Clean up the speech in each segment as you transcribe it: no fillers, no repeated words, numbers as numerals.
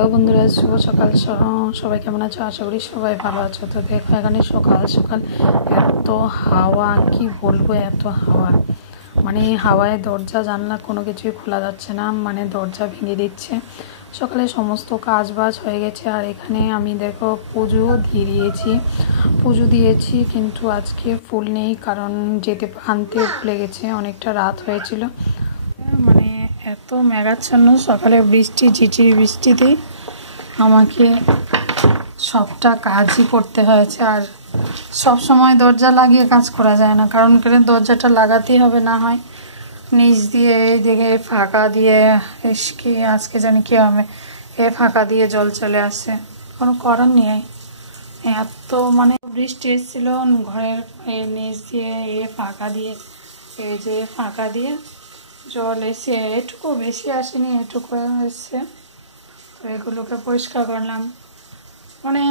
Hello বন্ধুরা, শুভ সকাল। সবাই কেমন আছো? আশা করি সবাই ভালো আছো। তো দেখো এখানে সকাল সকাল এত হাওয়া, কি বলবো, এত হাওয়া, মানে হাওয়ায় দরজা জানলা কোনো কিছুই খোলা যাচ্ছে না, মানে দরজা ভেঙে দিচ্ছে। সকালে সমস্ত কাজ বাজ হয়ে গেছে। আর এখানে আমি দেখো পুজো দিয়েছি, কিন্তু আজকে ফুল নেই, কারণ আনতে ভুলে গেছে, অনেকটা রাত হয়েছিল। মানে এত মেঘাচ্ছন্ন, সকালে বৃষ্টি, ঝিরঝিরি বৃষ্টিতেই আমাকে সবটা কাজই করতে হয়েছে। আর সব সময় দরজা লাগিয়ে কাজ করা যায় না, কারণ দরজাটা লাগাতেই হবে, না হয় নিচ দিয়ে এই দিকে ফাঁকা দিয়ে কি আজকে জানি কি হবে, ফাঁকা দিয়ে জল চলে আসে, কোনো করার নেই। এত মানে বৃষ্টি এসেছিল, ঘরের নিচ দিয়ে ফাঁকা দিয়ে জল এসে, এটুকু বেশি আসেনি, এটুকু এসছে। তো এগুলোকে পরিষ্কার করলাম। মানে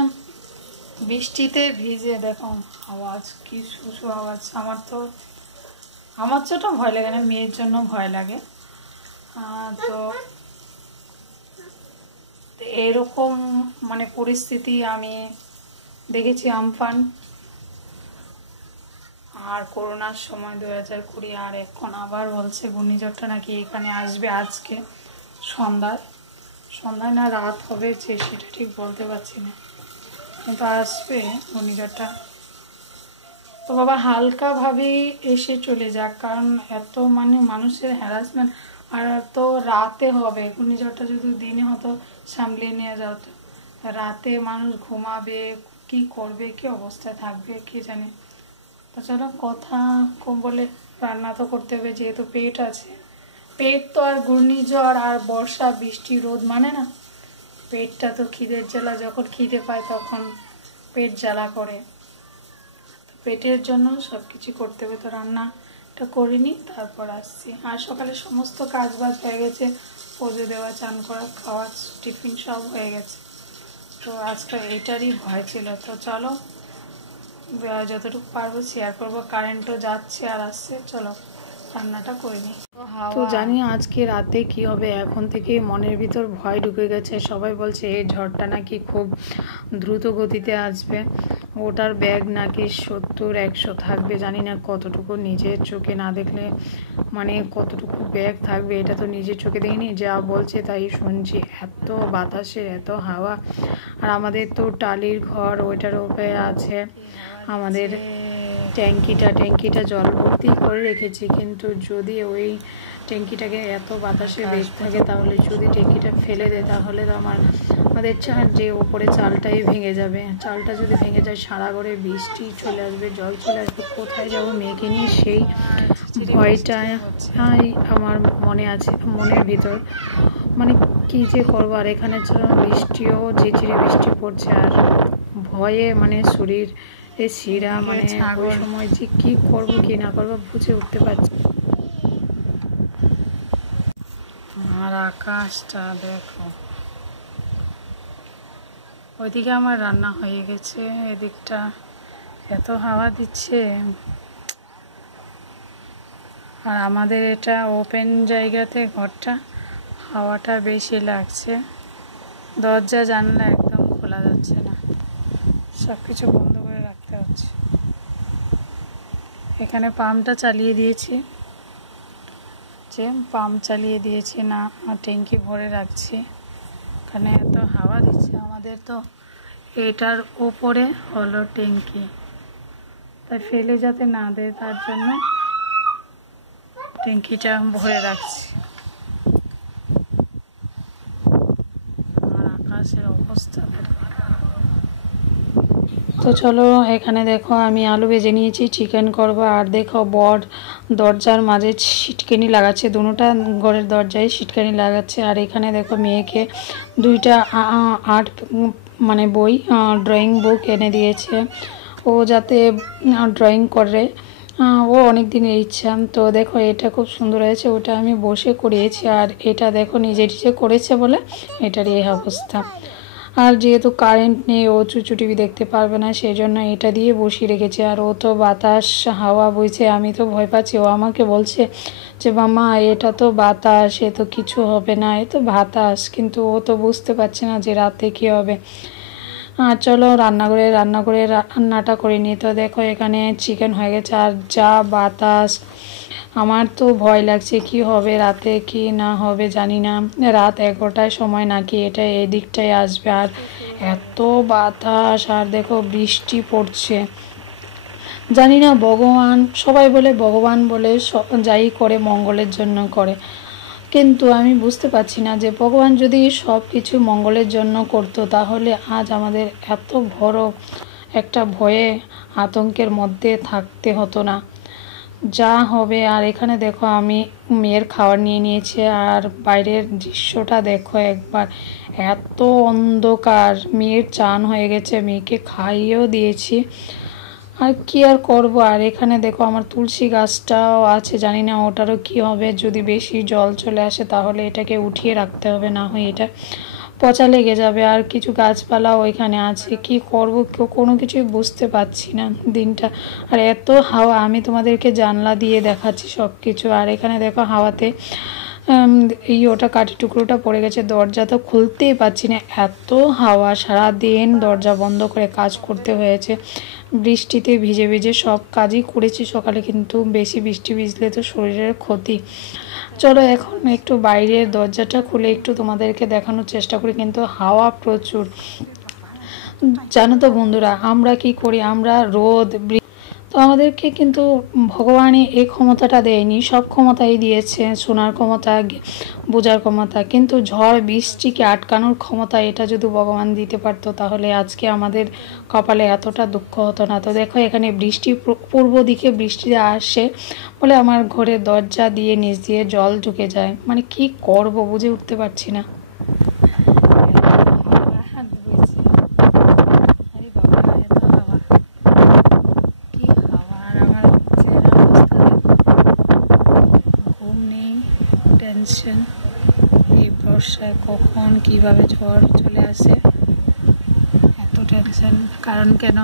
বৃষ্টিতে ভিজে দেখো আওয়াজ, কি শুশু আওয়াজ। আমার তো ভয় লাগে না, মেয়ের জন্য ভয় লাগে। তো এরকম মানে পরিস্থিতি আমি দেখেছি আমফান আর করোনার সময় 2020, আর এখন আবার বলছে ঘূর্ণিঝড়টা নাকি এখানে আসবে আজকে সন্ধ্যায় না রাত হবে, যে সেটা ঠিক বলতে পারছি না, কিন্তু আসবে ঘূর্ণিঝড়টা। তো বাবা হালকাভাবেই এসে চলে যাক, কারণ এত মানে মানুষের হ্যারাসমেন্ট। আর তো রাতে হবে, ঘূর্ণিঝড়টা যদি দিনে হতো সামলিয়ে নিয়ে যেত, রাতে মানুষ ঘুমাবে, কি করবে, কি অবস্থায় থাকবে কে জানে। তাছাড়া কথা কম বলে রান্না তো করতে হবে, যেহেতু পেট আছে। পেট তো আর ঘূর্ণিঝড় আর বর্ষা বৃষ্টি রোদ মানে না, পেটটা তো খিদের জ্বালা, যখন খিদে পায় তখন পেট জ্বালা করে। পেটের জন্য সব কিছু করতে হবে, তো রান্নাটা করিনি, তারপর আসছি। আর সকালে সমস্ত কাজ বাজ হয়ে গেছে, পুজো দেওয়া, চান করা, খাওয়া, টিফিন সব হয়ে গেছে। তো আজকে এইটারই ভয় ছিল। তো চলো যতটুকু পারবো শেয়ার করবো। কারেন্টও যাচ্ছে আর আসছে, চলো রান্নাটা করে নিই। তো জানি আজকে রাতে কি হবে, এখন থেকে মনের ভিতর ভয় ঢুকে গেছে। সবাই বলছে এই ঝড়টা নাকি খুব দ্রুত গতিতে আসবে, ওটার ব্যাগ নাকি 70-100 থাকবে। জানি না কতটুকু, নিজের চোখে না দেখলে মানে কতটুকু ব্যাগ থাকবে, এটা তো নিজের চোখে দেখিনি, যা বলছে তাই শুনছি। এত বাতাসের, এত হাওয়া। আর আমাদের তো টালির ঘর, ওইটার উপরে আছে আমাদের ট্যাঙ্কিটা জল ভর্তি করে রেখেছি, কিন্তু যদি ওই ট্যাঙ্কিটাকে এত বাতাসে বেগ থাকে, তাহলে যদি ট্যাঙ্কিটা ফেলে দেয়, তাহলে তো আমাদের যে ওপরে চালটাই ভেঙে যাবে। চালটা যদি ভেঙে যায়, সারা ঘরে বৃষ্টি চলে আসবে, জল চলে আসবে, কোথায় যাবো মেয়েকে নিয়ে, সেই ভয়টা আমার মনে আছে, মনের ভিতর। মানে কি যে করবো। আর এখানে বৃষ্টিও ঝিরঝিরি বৃষ্টি পড়ছে, আর ভয়ে মানে শরীর শিরা, মানে ওই সময় যে কি করবো কি না করবো বুঝে উঠতে পারছি। আর আকাশটা দেখো, ওইদিকে আমার রান্না হয়ে গেছে, এদিকটা এত হাওয়া দিচ্ছে। আর আমাদের এটা ওপেন জায়গাতে ঘরটা, হাওয়াটা বেশি লাগছে, দরজা জানলা একদম খোলা যাচ্ছে না, সব কিছু বন্ধ করে রাখতে হচ্ছে। এখানে পাম্পটা চালিয়ে দিয়েছি, না ট্যাঙ্কি ভরে রাখছি, এখানে এত হাওয়া দিচ্ছে। আমাদের তো এটার ওপরে হলো ট্যাঙ্কি, তাই ফেলে যাতে না দেয়, তার জন্য ট্যাঙ্কিটা ভরে রাখছি। আর আকাশের অবস্থা, তো চলো এখানে দেখো আমি আলু ভেজে নিয়েছি, চিকেন করবো। আর দেখো বর দরজার মাঝে সিটকানি লাগাচ্ছে, দুটোটা ঘরের দরজায় সিটকানি লাগাচ্ছে। আর এখানে দেখো মেয়েকে 2টা আর্ট মানে বই, ড্রয়িং বুক এনে দিয়েছে, ও যাতে ড্রয়িং করে, ও অনেক দিনের ইচ্ছা। তো দেখো এটা খুব সুন্দর হয়েছে, ওটা আমি বসে করিয়েছি। আর এটা দেখো নিজে করেছে বলে এটার এই অবস্থা। আর যেহেতু কারেন্ট নেই, ও চুচু টিভি দেখতে পারবে না, সেই জন্য এটা দিয়ে বসিয়ে রেখেছে। আর ও তো বাতাস হাওয়া বইছে, আমি তো ভয় পাচ্ছি। ও আমাকে বলছে যে মামা এটা তো বাতাস, এ তো কিছু হবে না, এ তো বাতাস, কিন্তু ও তো বুঝতে পারছে না যে রাতে কী হবে। আর চলো রান্নাঘরে রান্নাটা করে নিই। তো দেখো এখানে চিকেন হয়ে গেছে, আর যা বাতাস, আমার তো ভয় লাগছে কি হবে রাতে, কি না হবে জানি না। রাত 11টার সময় নাকি এটা এদিকটায় আসবে, আর এত বাতাস, আর দেখো বৃষ্টি পড়ছে। জানি না, ভগবান, সবাই বলে ভগবান বলে যাই করে মঙ্গলের জন্য করে, কিন্তু আমি বুঝতে পারছি না যে ভগবান যদি সব কিছু মঙ্গলের জন্য করতো তাহলে আজ আমাদের এত বড় একটা ভয়ে আতঙ্কের মধ্যে থাকতে হতো না। যা হবে। আর এখানে দেখো আমি মেয়ের খাবার নিয়ে নিয়েছি, আর বাইরের দৃশ্যটা দেখো একবার, এত অন্ধকার। মেয়ের চান হয়ে গেছে, মেয়েকে খাইয়েও দিয়েছি, আর কি আর করব। আর এখানে দেখো আমার তুলসী গাছটাও আছে, জানি না ওটারও কি হবে। যদি বেশি জল চলে আসে তাহলে এটাকে উঠিয়ে রাখতে হবে, না হয় এটা পচা লেগে যাবে। আর কিছু গাছপালাও ওইখানে আছে, কি করব কোনো কিছুই বুঝতে পারছি না দিনটা। আর এত হাওয়া, আমি তোমাদেরকে জানলা দিয়ে দেখাচ্ছি সব কিছু। আর এখানে দেখো হাওয়াতে এই ওটা কাঠি টুকরোটা পড়ে গেছে, দরজা তো খুলতেই পারছি না, এত হাওয়া। সারাদিন দরজা বন্ধ করে কাজ করতে হয়েছে, বৃষ্টিতে ভিজে ভিজে সব কাজই করেছি সকালে, কিন্তু বেশি বৃষ্টি ভিজলে তো শরীরের ক্ষতি। চলো এখন একটু বাইরের দরজাটা খুলে একটু তোমাদেরকে দেখানোর চেষ্টা করি, কিন্তু হাওয়া প্রচুর। জানো তো বন্ধুরা, আমরা কি করি, আমরা রোদ তো আমাদেরকে কিন্তু ভগবানই এই ক্ষমতাটা দেয়নি, সব ক্ষমতাই দিয়েছে, শোনার ক্ষমতা, বোঝার ক্ষমতা, কিন্তু ঝড় বৃষ্টিকে আটকানোর ক্ষমতা এটা যদি ভগবান দিতে পারতো তাহলে আজকে আমাদের কপালে এতটা দুঃখ হতো না। তো দেখো এখানে বৃষ্টি পূর্ব দিকে বৃষ্টি আসে বলে আমার ঘরের দরজা দিয়ে নিচ দিয়ে জল ঢুকে যায়, মানে কি করব বুঝে উঠতে পারছি না। টেনশন, এই বর্ষায় কখন কিভাবে ঝড় চলে আসে, এত টেনশন। কারণ কেন,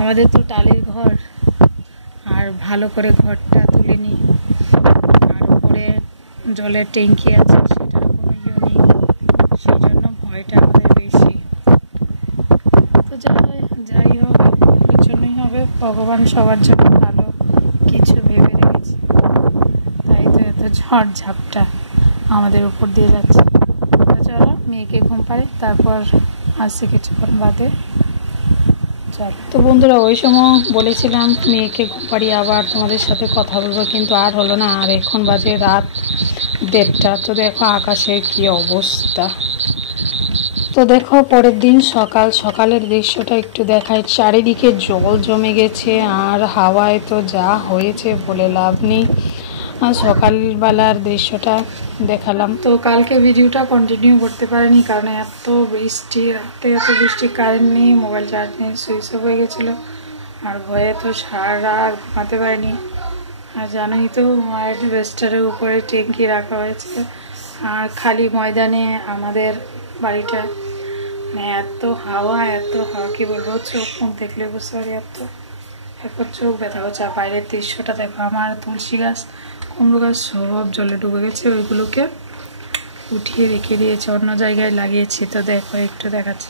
আমাদের তো টালির ঘর, আর ভালো করে ঘরটা তুলে নিই, আর উপরে জলের ট্যাঙ্কি আছে, সেটার কোনো ইয়ে নেই, সেই জন্য ভয়টা আমাদের বেশি। তো যাই হোক, এর জন্যই হবে, ভগবান সবার জন্য ভালো কিছু ভেবে রেখেছে, তাই তো এত ঝড় ঝাপটা আমাদের উপর দিয়ে যাচ্ছে। তো চলো মেয়েকে ঘুম পাড়ে, তারপর আসছে কিছুক্ষণ বাদে। চলো তো বন্ধুরা, ওই সময় বলেছিলাম মেয়েকে ঘুম পাড়িয়ে আবার তোমাদের সাথে কথা বলবো, কিন্তু আর হলো না। আর এখন বাজে রাত 1:30। তো দেখো আকাশের কি অবস্থা। তো দেখো পরের দিন সকালের দৃশ্যটা একটু দেখায়, চারিদিকে জল জমে গেছে, আর হাওয়ায় তো যা হয়েছে বলে লাভ নেই। সকালবেলার দৃশ্যটা দেখালাম। তো কালকে ভিডিওটা কন্টিনিউ করতে পারিনি, কারণ এত বৃষ্টি, রাতে এত বৃষ্টি, কারেন্ট নেই, মোবাইল চার্জ নেই, সুইচ অফ হয়ে গেছিলো, আর ভয়ে তো সারা রাত ঘুমাতে পারিনি। আর জানোই তো অ্যাডভেস্টারের উপরে ট্যাঙ্কি রাখা হয়েছে, আর খালি ময়দানে আমাদের বাড়িটা, মানে এত হাওয়া কি বলবো, চোখ মুখ দেখলে বুঝতে পারি, এরপর চোখ ব্যথা হচ্ছে। আর বাইরের দৃশ্যটা দেখো, আমার তুলসী গাছ, কুমড়ো গাছ সব জলে ডুবে গেছে, ওইগুলোকে উঠিয়ে রেখে দিয়েছে, অন্য জায়গায় লাগিয়েছি। তো দেখো একটু দেখাচ্ছি,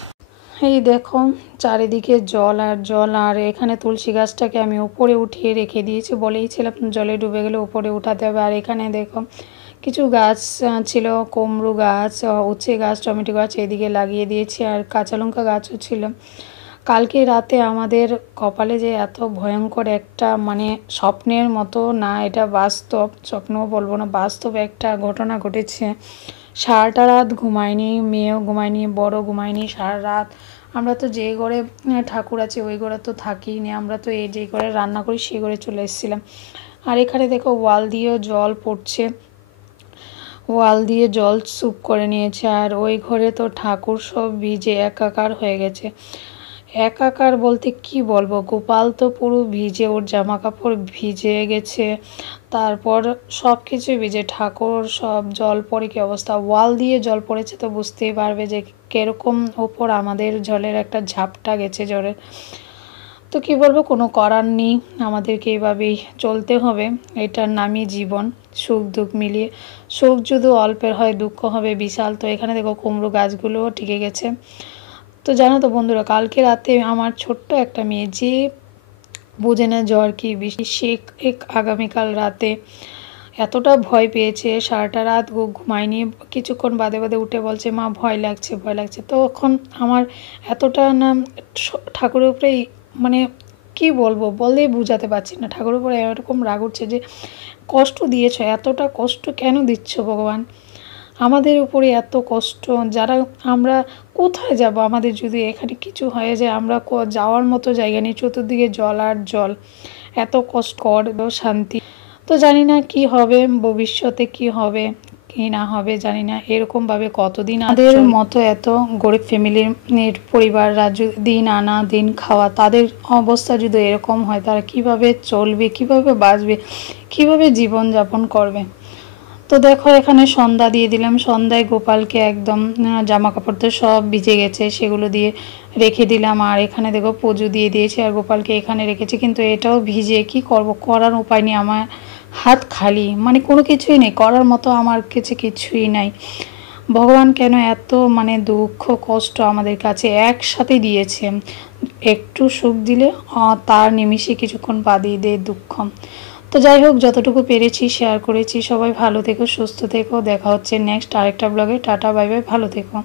এই দেখো চারিদিকে জল আর জল। আর এখানে তুলসী গাছটাকে আমি উপরে উঠিয়ে রেখে দিয়েছি, বলেইছিলাম জলে ডুবে গেলে উপরে উঠাতে হবে। আর এখানে দেখো কিছু গাছ ছিল, কুমড়ো গাছ, উচ্ছে গাছ, টমেটো গাছ এদিকে লাগিয়ে দিয়েছি, আর কাঁচা লঙ্কা গাছও ছিল। কালকে রাতে আমাদের কপালে যে এত ভয়ঙ্কর একটা, মানে স্বপ্নের মতো না, এটা বাস্তব, স্বপ্নও বলবো না, বাস্তব একটা ঘটনা ঘটেছে। সারাটা রাত ঘুমায়নি, মেয়েও ঘুমায়নি, বড় ঘুমায়নি, সারা রাত। আমরা তো যে ঘরে ঠাকুর আছে ওই ঘরে তো থাকিই নি, আমরা তো এই যে ঘরে রান্না করি সেই ঘরে চলে এসেছিলাম। আর এখানে দেখো ওয়াল দিয়েও জল পড়ছে, ওয়াল দিয়ে জল চুপ করে নিয়েছে, আর ওই ঘরে তো ঠাকুর সব ভিজে একাকার হয়ে গেছে। একাকার বলতে কি বলবো, গোপাল তো পুরো ভিজে, ওর জামা কাপড় ভিজে গেছে, তারপর সব কিছু ভিজে, ঠাকুর সব জল পড়ে কি অবস্থা, ওয়াল দিয়ে জল পড়েছে তো বুঝতেই পারবে যে কিরকম ওপর আমাদের জলের একটা ঝাপটা গেছে জলের। তো কি বলবো, কোনো করার নেই, আমাদেরকে এইভাবেই চলতে হবে, এটার নামই জীবন, সুখ দুঃখ মিলিয়ে। সুখ যদি অল্পের হয়, দুঃখ হবে বিশাল। তো এখানে দেখো কুমড়ো গাছগুলোও টিকে গেছে। তো জানো তো বন্ধুরা, কালকে রাতে আমার ছোট্ট একটা মেয়ে, যে বোঝে না জ্বর কি বেশি, সে আগামীকাল রাতে এতটা ভয় পেয়েছে, সারাটা রাত ও ঘুমায়নি, কিছুক্ষণ বাদে বাদে উঠে বলছে মা ভয় লাগছে ভয় লাগছে। তখন আমার এতটা না ঠাকুরের উপরে, মানে কি বলবো, বলে বোঝাতে পারছি না, ঠাকুরের উপরে এরকম রাগ উঠছে যে কষ্ট দিয়েছ, এতটা কষ্ট কেন দিচ্ছ ভগবান, আমাদের উপরে এত কষ্ট, যারা আমরা কোথায় যাব, আমাদের যদি এখানে কিছু হয়ে যায়, আমরা যাওয়ার মতো জায়গা নেই, চতুর্দিকে জল আর জল, এত কষ্ট কর শান্তি। তো জানি না কি হবে ভবিষ্যতে, কি হবে কি না হবে জানি না, এরকমভাবে কতদিন আমাদের মতো এত গরিব ফ্যামিলির পরিবাররা দিন আনা দিন খাওয়া, তাদের অবস্থা যদি এরকম হয়, তারা কিভাবে চলবে, কিভাবে বাঁচবে, কিভাবে জীবনযাপন করবে। তো দেখো এখানে সন্ধ্যা দিয়ে দিলাম, সন্ধ্যায় গোপালকে একদম জামা কাপড় তো সব ভিজে গেছে, সেগুলো দিয়ে রেখে দিলাম। আর এখানে দেখো পুজো দিয়ে দিয়েছি, আর গোপালকে এখানে রেখেছি, কিন্তু এটাও ভিজে, কি করব, করার উপায় নেই, আমার হাত খালি, মানে কোনো কিছুই নেই করার মতো, আমার কাছে কিছুই নাই। ভগবান কেন এত মানে দুঃখ কষ্ট আমাদের কাছে একসাথে দিয়েছে, একটু সুখ দিলে তার নিমিষে কিছুক্ষণ বাদই দেয় দুঃখ। তো যাই হোক, যতটুকু পেরেছি শেয়ার করেছি। সবাই ভালো থেকো, সুস্থ থেকো, দেখা হচ্ছে নেক্সট আরেকটা ব্লগে। টাটা বাই বাই, ভালো থেকো।